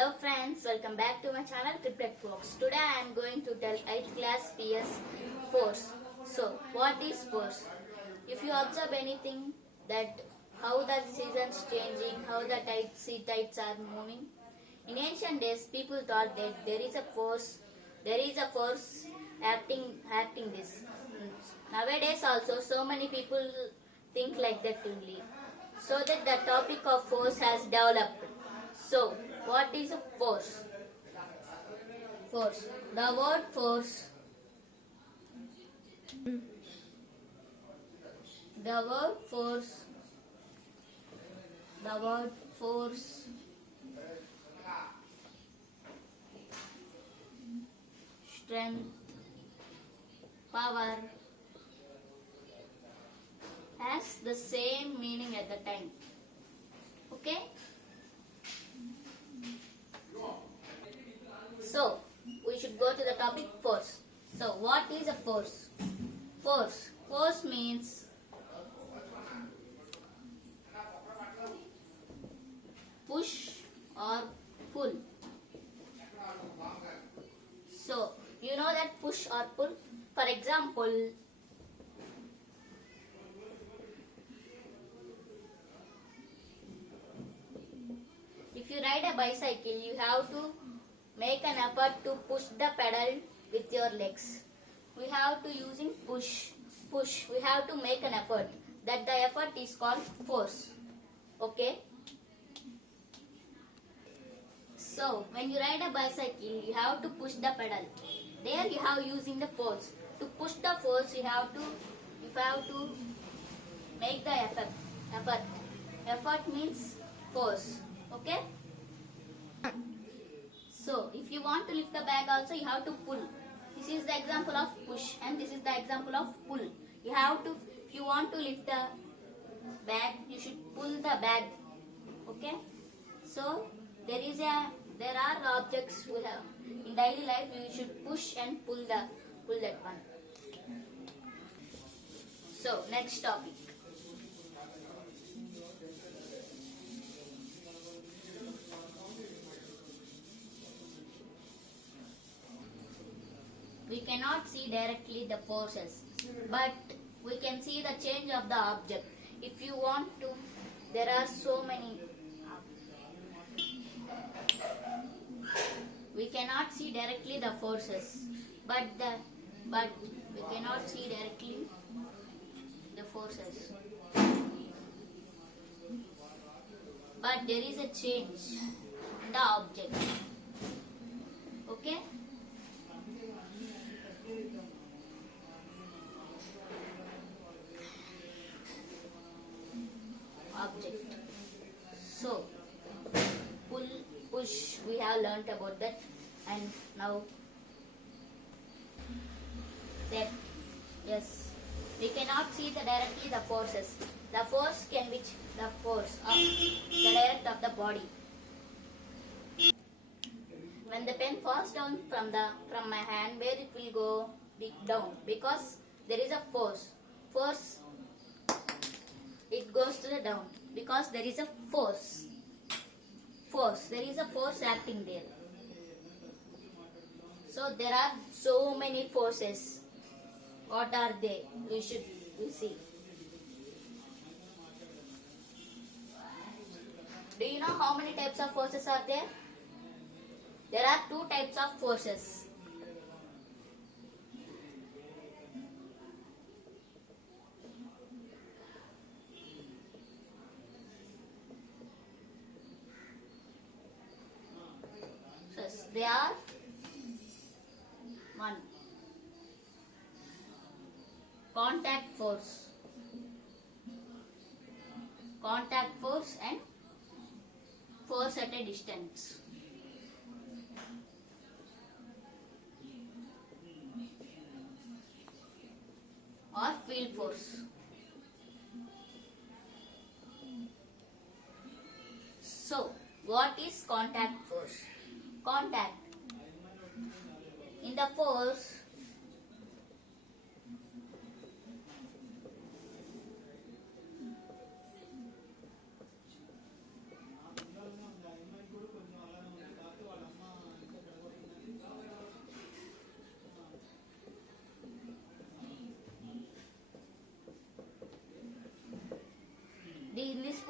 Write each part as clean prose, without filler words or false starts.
Hello friends, welcome back to my channel Cricket Vlogs. Today I am going to tell 8th class PS force. So, what is force? If you observe anything that how the seasons changing, how the sea tides are moving. In ancient days, people thought that there is a force acting this. Nowadays also, so many people think like that only. So that the topic of force has developed. So, what is a force? Force. The word force. The word force. The word force. Strength. Power. Has the same meaning at the time. Okay? So, we should go to the topic force. So, what is a force? Force. Force means push or pull. So, you know that push or pull? For example, if you ride a bicycle, you have to make an effort to push the pedal with your legs. We have to using push. We have to make an effort. That the effort is called force. Okay? So, when you ride a bicycle, you have to push the pedal. There you have using the force. To push the force, you have to make the effort. Effort means force. Okay? So, if you want to lift the bag also, you have to pull. This is the example of push and this is the example of pull. You have to, if you want to lift the bag, you should pull the bag. Okay? So, there are objects we have. In daily life, you should push and pull that one. So, next topic. We cannot see directly the forces, but we can see the change of the object. If you want to, there are so many. We cannot see directly the forces, but we cannot see directly the forces. But there is a change in the object. Okay? Object. So, pull, push, we have learnt about that, and now that, yes, we cannot see directly the forces. The force can be the force of the direct of the body. When the pen falls down from my hand, where it will go down, because there is a force. It goes to the down because there is a force. There is a force acting there. So there are so many forces. What are they? We see. Do you know how many types of forces are there? There are two types of forces. They are one, contact force and force at a distance. Or field force. So, what is contact force? Contact. In the force,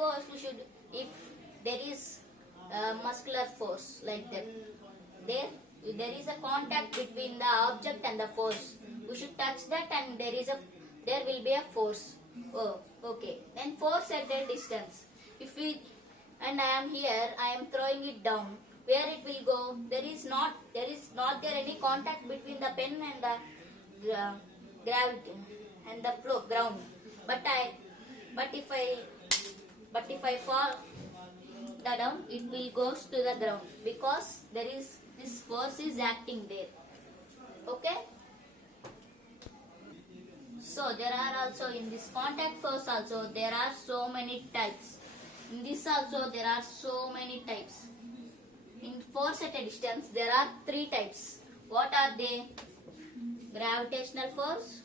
force we should, if there is muscular force like that, there is a contact between the object and the force. We should touch that and there will be a force. Oh, okay. Then force at a distance. If we and I am here, I am throwing it down. Where it will go? There is not there any contact between the pen and the gravity and the flow ground. But if I fall the down, it will goes to the ground because there is this force is acting there. Okay. So there are also in this contact force also there are so many types. In this also there are so many types. In force at a distance there are 3 types. What are they? Gravitational force,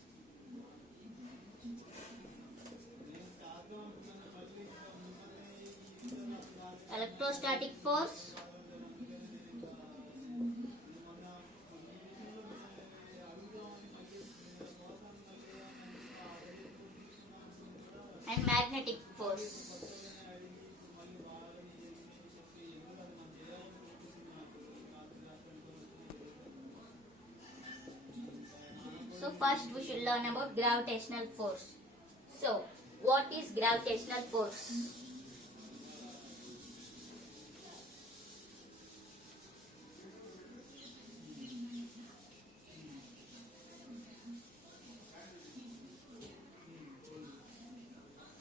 electrostatic force, and magnetic force. So first we should learn about gravitational force. So what is gravitational force?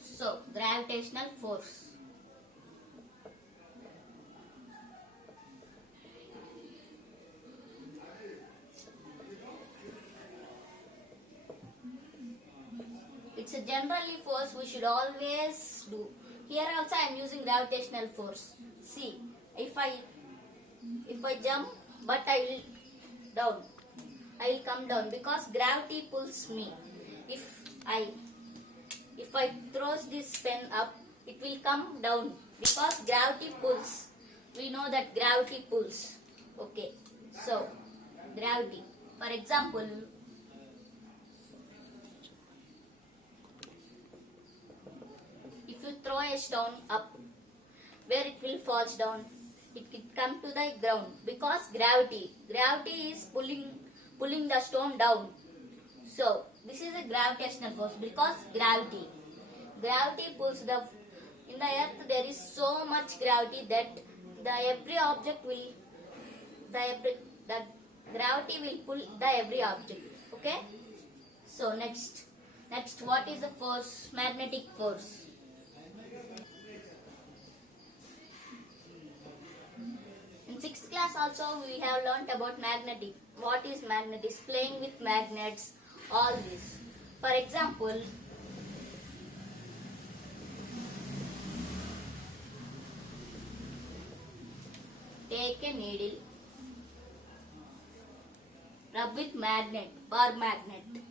So gravitational force. It's a generally force we should always do. Here also I am using gravitational force. See, if I jump, but I will come down because gravity pulls me. If I throw this pen up, it will come down because gravity pulls. We know that gravity pulls. Okay, so gravity. For example, if you throw a stone up, where it will fall down? It will come to the ground because gravity is pulling the stone down. So this is a gravitational force because gravity pulls in the earth there is so much gravity that every object will the gravity will pull every object. Okay. So next what is the force? Magnetic force. In 6th class also we have learnt about magnetic. What is magnetic? Playing with magnets, all this. For example, take a needle, rub with bar magnet.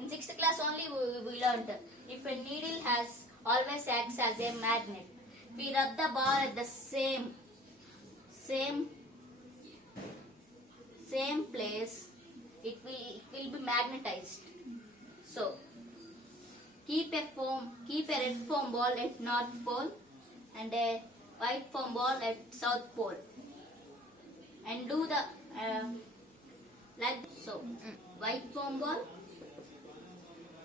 In 6th class only we learnt if a needle always acts as a magnet. We rub the bar at the same place, it will be magnetized. So keep a red foam ball at North Pole and a white foam ball at South Pole and do the like so. White foam ball,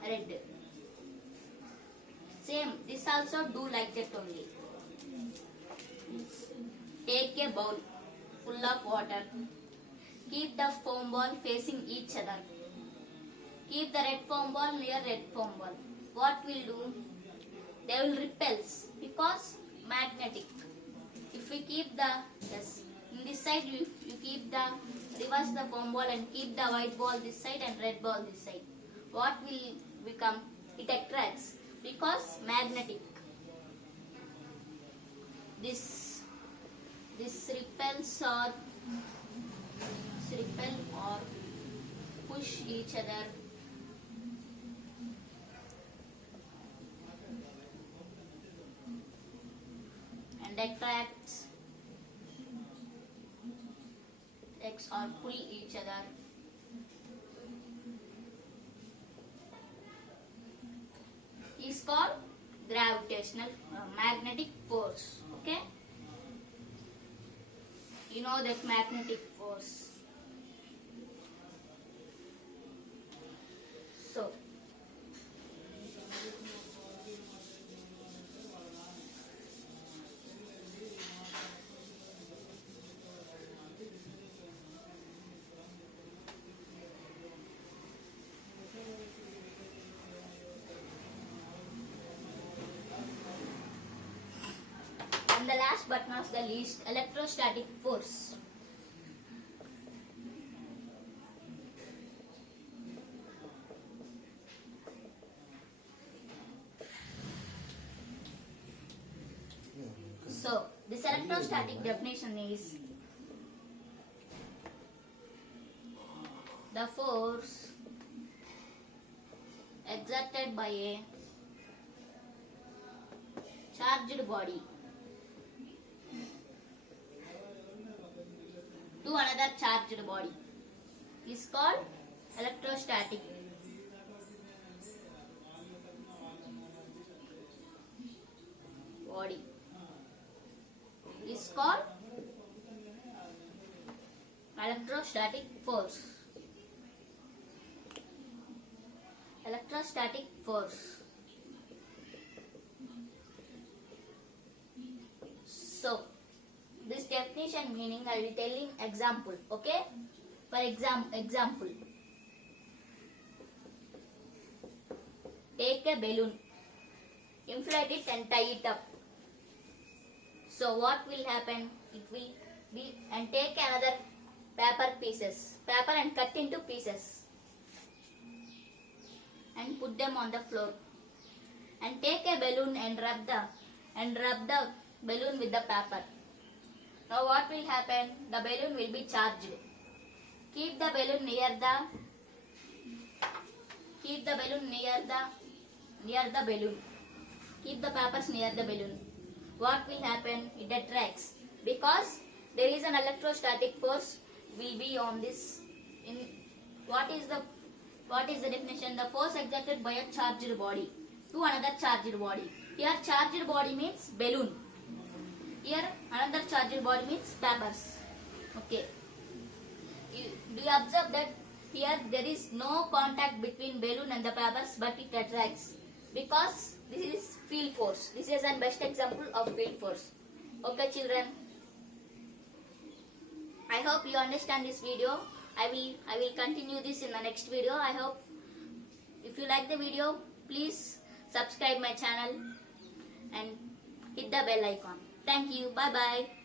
red. Same, this also do like that only. Take a bowl full of water. Keep the foam ball facing each other. Keep the red foam ball near red foam ball. What will do? They will repels because magnetic. If we keep in this side you keep reverse the foam ball and keep the white ball this side and red ball this side. What will become? It attracts because magnetic. This repels or push each other. And attracts or pull each other. Is called gravitational magnetic force. Okay, you know that magnetic force. So and the last but not the least, electrostatic force. So this electrostatic definition is the force exerted by a charged body to another charged body is called electrostatic. Body is called electrostatic force. Electrostatic force. So this definition meaning I will telling example. Okay, for example, take a balloon, inflate it and tie it up. So what will happen? It will be, and take another paper and cut into pieces and put them on the floor, and take a balloon and rub the balloon with the paper. Now what will happen? The balloon will be charged. Keep the balloon near the balloon. Keep the papers near the balloon. What will happen? It attracts, because there is an electrostatic force will be on this. In what is the definition? The force exerted by a charged body to another charged body. Here charged body means balloon. Here another charged body means papers. Okay. Do you observe that here there is no contact between balloon and the papers, but it attracts, because this is field force. This is the best example of field force. Okay children, I hope you understand this video. I will continue this in the next video. I hope if you like the video, please subscribe my channel and hit the bell icon. Thank you. Bye bye.